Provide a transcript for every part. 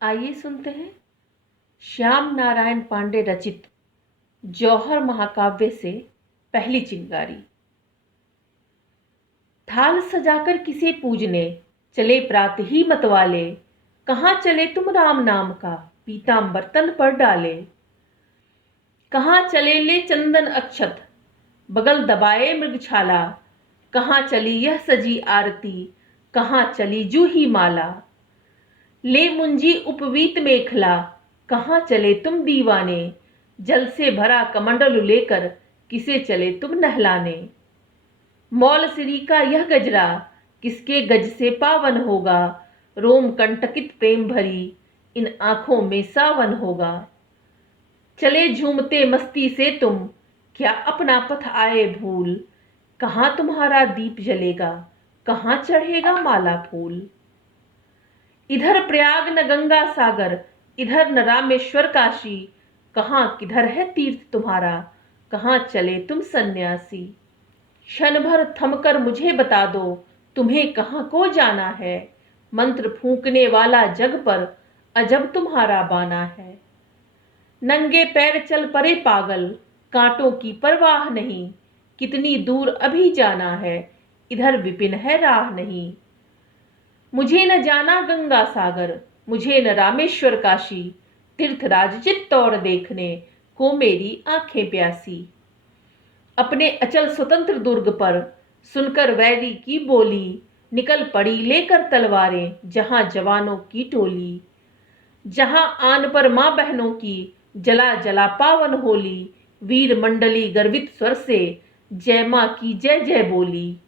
आइए सुनते हैं श्याम नारायण पांडे रचित जौहर महाकाव्य से पहली चिंगारी। थाल सजाकर किसे पूजने चले प्रात ही मतवाले, कहाँ चले तुम राम नाम का पीतांबर तन पर डाले। कहाँ चले ले चंदन अक्षत बगल दबाए मृगछाला, कहाँ चली यह सजी आरती कहाँ चली जूही माला। ले मुंजी उपवीत मेखला कहाँ चले तुम दीवाने, जल से भरा कमंडलु लेकर किसे चले तुम नहलाने। मौल श्री का यह गजरा किसके गज से पावन होगा, रोम कंटकित प्रेम भरी इन आंखों में सावन होगा। चले झूमते मस्ती से तुम क्या अपना पथ आए भूल, कहाँ तुम्हारा दीप जलेगा कहाँ चढ़ेगा माला फूल। इधर प्रयाग न गंगा सागर इधर न रामेश्वर काशी, कहाँ किधर है तीर्थ तुम्हारा कहाँ चले तुम सन्यासी। क्षण भर थमकर मुझे बता दो तुम्हें कहाँ को जाना है, मंत्र फूंकने वाला जग पर अजब तुम्हारा बाना है। नंगे पैर चल पड़े पागल कांटों की परवाह नहीं, कितनी दूर अभी जाना है इधर विपिन है राह नहीं। मुझे न जाना गंगा सागर मुझे न रामेश्वर काशी, तीर्थराज चित्तौड़ देखने को मेरी आंखें प्यासी। अपने अचल स्वतंत्र दुर्ग पर सुनकर वैरी की बोली, निकल पड़ी लेकर तलवारें जहां जवानों की टोली। जहां आन पर मां बहनों की जला जला पावन होली, वीर मंडली गर्वित स्वर से जय मां की जय जय बोली।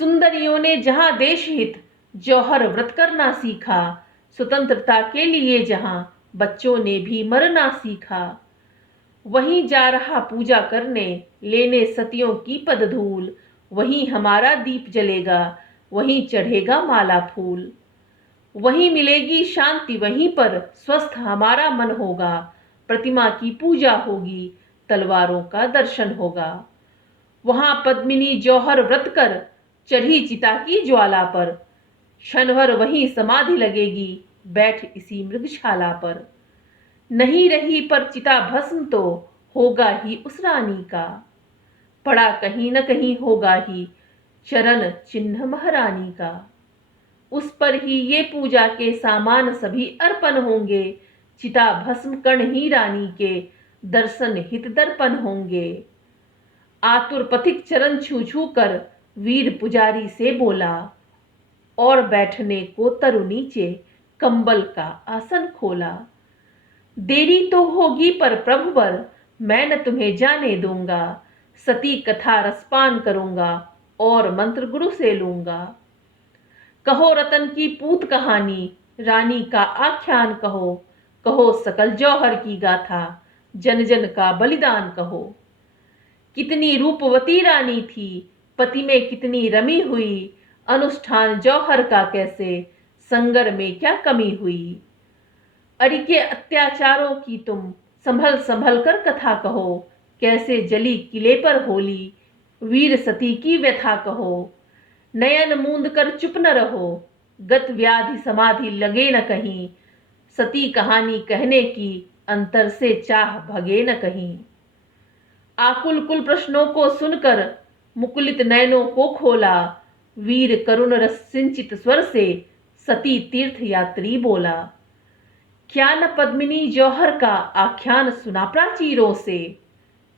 सुंदरियों ने जहां देश हित जौहर व्रत करना सीखा, स्वतंत्रता के लिए जहां बच्चों ने भी मरना सीखा। वहीं जा रहा पूजा करने लेने सतियों की पद धूल, वहीं हमारा दीप जलेगा वहीं चढ़ेगा माला फूल। वहीं मिलेगी शांति वहीं पर स्वस्थ हमारा मन होगा, प्रतिमा की पूजा होगी तलवारों का दर्शन होगा। वहां पद्मिनी जौहर व्रत कर चढ़ी चिता की ज्वाला पर, क्षण भर वहीं समाधि लगेगी बैठ इसी मृगशाला पर। नहीं रही पर चिता भस्म तो होगा ही उस रानी का, पड़ा कहीं न कहीं होगा ही चरण चिन्ह महारानी का। उस पर ही ये पूजा के सामान सभी अर्पण होंगे, चिता भस्म कण ही रानी के दर्शन हित दर्पण होंगे। आतुर पथिक चरण छू छू कर वीर पुजारी से बोला, और बैठने को तरु नीचे कंबल का आसन खोला। देरी तो होगी पर प्रभुवर मैं न तुम्हें जाने दूंगा, सती कथा रसपान करूंगा और मंत्र गुरु से लूंगा। कहो रतन की पूत कहानी रानी का आख्यान कहो, कहो सकल जौहर की गाथा जन जन का बलिदान कहो। कितनी रूपवती रानी थी पति में कितनी रमी हुई, अनुष्ठान जौहर का कैसे संगर में क्या कमी हुई। अरिके अत्याचारों की तुम संभल संभल कर कथा कहो, कैसे जली किले पर होली वीर सती की व्यथा कहो। नयन मूंद कर चुप न रहो गत व्याधि समाधि लगे न कहीं, सती कहानी कहने की अंतर से चाह भगे न कहीं। आकुल कुल प्रश्नों को सुनकर मुकुलित नयनों को खोला, वीर करुण रस सिंचित स्वर से सती तीर्थ यात्री बोला। क्या न पद्मिनी जौहर का आख्यान सुना प्राचीरों से,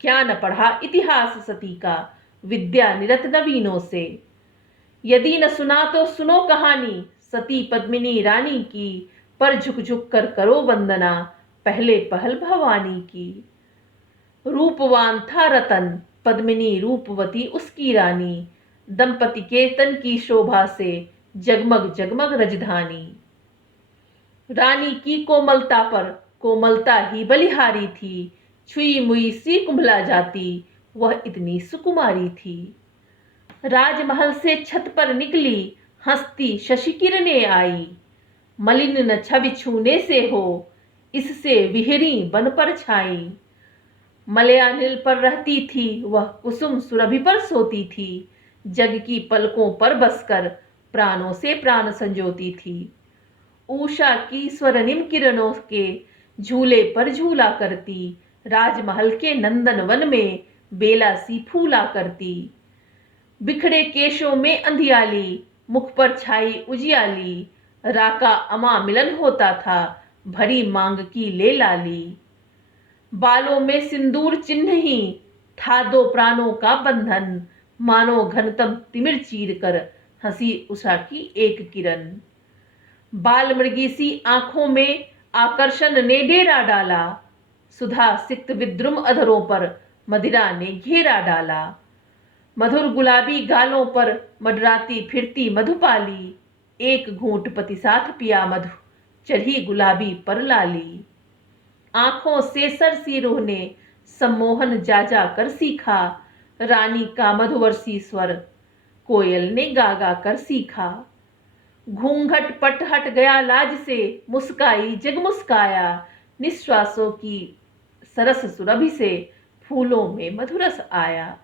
क्या न पढ़ा इतिहास सती का विद्या निरत नवीनों से। यदि न सुना तो सुनो कहानी सती पद्मिनी रानी की, पर झुक झुक कर करो वंदना पहले पहल भवानी की। रूपवान था रतन पद्मिनी रूपवती उसकी रानी, दंपति के तन की शोभा से जगमग जगमग रजधानी। रानी की कोमलता पर कोमलता ही बलिहारी थी, छुई मुई सी कुंभला जाती वह इतनी सुकुमारी थी। राजमहल से छत पर निकली हंसती शशि किरणें आई, मलिन न छवि छूने से हो इससे विहरी बन पर छाई। मलयानिल पर रहती थी वह कुसुम सुरभि पर सोती थी, जग की पलकों पर बसकर प्राणों से प्राण संजोती थी। उषा की स्वर्णिम किरणों के झूले पर झूला करती, राजमहल के नंदन वन में बेला सी फूला करती। बिखड़े केशों में अंधियाली, मुख पर छाई उजियाली, राका अमा मिलन होता था, भरी मांग की ले लाली। बालों में सिंदूर चिन्ह ही था दो प्राणों का बंधन, मानो घनतम तिमिर चीर कर हंसी उषा की एक किरण। बाल मृगी सी आंखों में आकर्षण ने डेरा डाला, सुधा सिक्त विद्रुम अधरों पर मदिरा ने घेरा डाला। मधुर गुलाबी गालों पर मडराती फिरती मधुपाली, एक घूंट पति साथ पिया मधु, चढ़ी गुलाबी पर लाली। आंखों से सरसी रूह ने सम्मोहन जा जा कर सीखा, रानी का मधुवर्षी स्वर कोयल ने गा गा कर सीखा। घूंघट पट हट गया लाज से, मुस्काई जग मुस्काया, निश्वासों की सरस सुरभि से फूलों में मधुरस आया।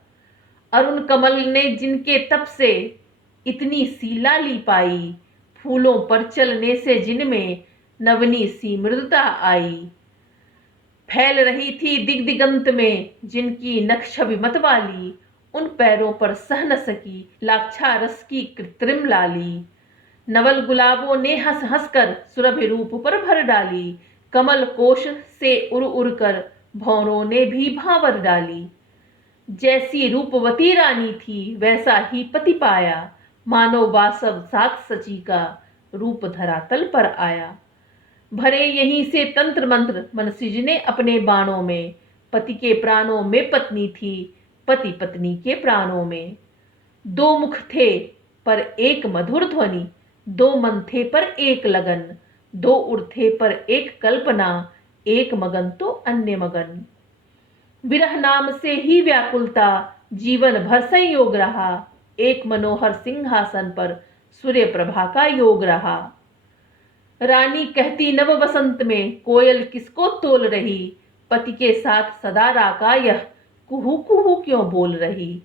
अरुण कमल ने जिनके तप से इतनी सी लाली पाई, फूलों पर चलने से जिनमें नवनी सी मृदुता आई। फैल रही थी दिग दिगंत में जिनकी नक्शबी मतवाली, उन पैरों पर सह न सकी लाक्षारस रस की कृत्रिम लाली। नवल गुलाबों ने हंस हंस कर सुरभि रूप पर भर डाली, कमल कोश से उड़ उड़ कर भौरों ने भी भांवर डाली। जैसी रूपवती रानी थी वैसा ही पति पाया, मानो वासव सात सची का रूप धरातल पर आया। भरे यहीं से तंत्र मंत्र मन सृजने अपने बाणों में, पति के प्राणों में पत्नी थी, पति पत्नी के प्राणों में। दो मुख थे पर एक मधुर ध्वनि, दो मन थे पर एक लगन, दो उर थे पर एक कल्पना, एक मगन तो अन्य मगन। विरह नाम से ही व्याकुलता जीवन भर संयोग रहा, एक मनोहर सिंहासन पर सूर्य प्रभा का योग रहा। रानी कहती नव बसंत में कोयल किसको तोल रही, पति के साथ सदा राका यह कुहू कुहू क्यों बोल रही।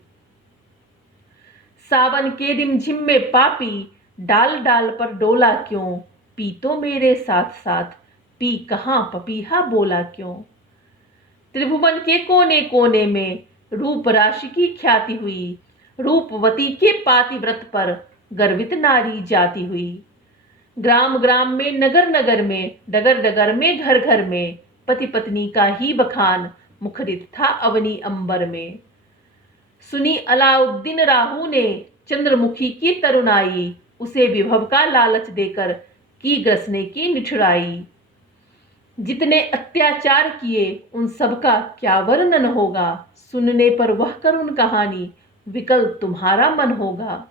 सावन के रिमझिम में पापी डाल डाल पर डोला क्यों, पी तो मेरे साथ साथ पी कहाँ पपीहा बोला क्यों। त्रिभुवन के कोने कोने में रूप राशि की ख्याति हुई, रूपवती के पातिव्रत पर गर्वित नारी जाती हुई। ग्राम ग्राम में नगर नगर में डगर डगर में घर घर में पति पत्नी का ही बखान मुखरित था अवनी अंबर में। सुनी अलाउद्दीन राहु ने चंद्रमुखी की तरुणाई, उसे विभव का लालच देकर की ग्रसने की निठुराई। जितने अत्याचार किए उन सब का क्या वर्णन होगा, सुनने पर वह करुण कहानी विकल तुम्हारा मन होगा।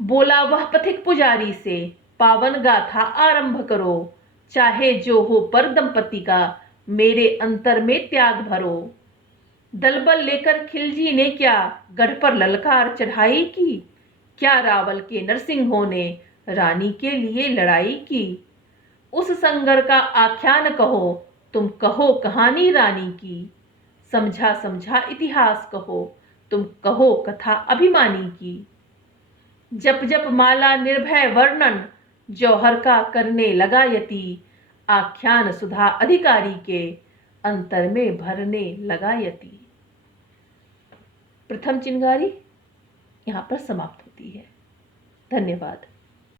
बोला वह पथिक पुजारी से पावन गाथा आरंभ करो, चाहे जो हो पर दंपति का मेरे अंतर में त्याग भरो। दलबल लेकर खिलजी ने क्या गढ़ पर ललकार चढ़ाई की, क्या रावल के नरसिंहों ने रानी के लिए लड़ाई की। उस संगर का आख्यान कहो, तुम कहो कहानी रानी की, समझा समझा इतिहास कहो, तुम कहो कथा अभिमानी की। जप जप माला निर्भय वर्णन जौहर का करने लगा यति, आख्यान सुधा अधिकारी के अंतर में भरने लगा यति। प्रथम चिंगारी यहाँ पर समाप्त होती है। धन्यवाद।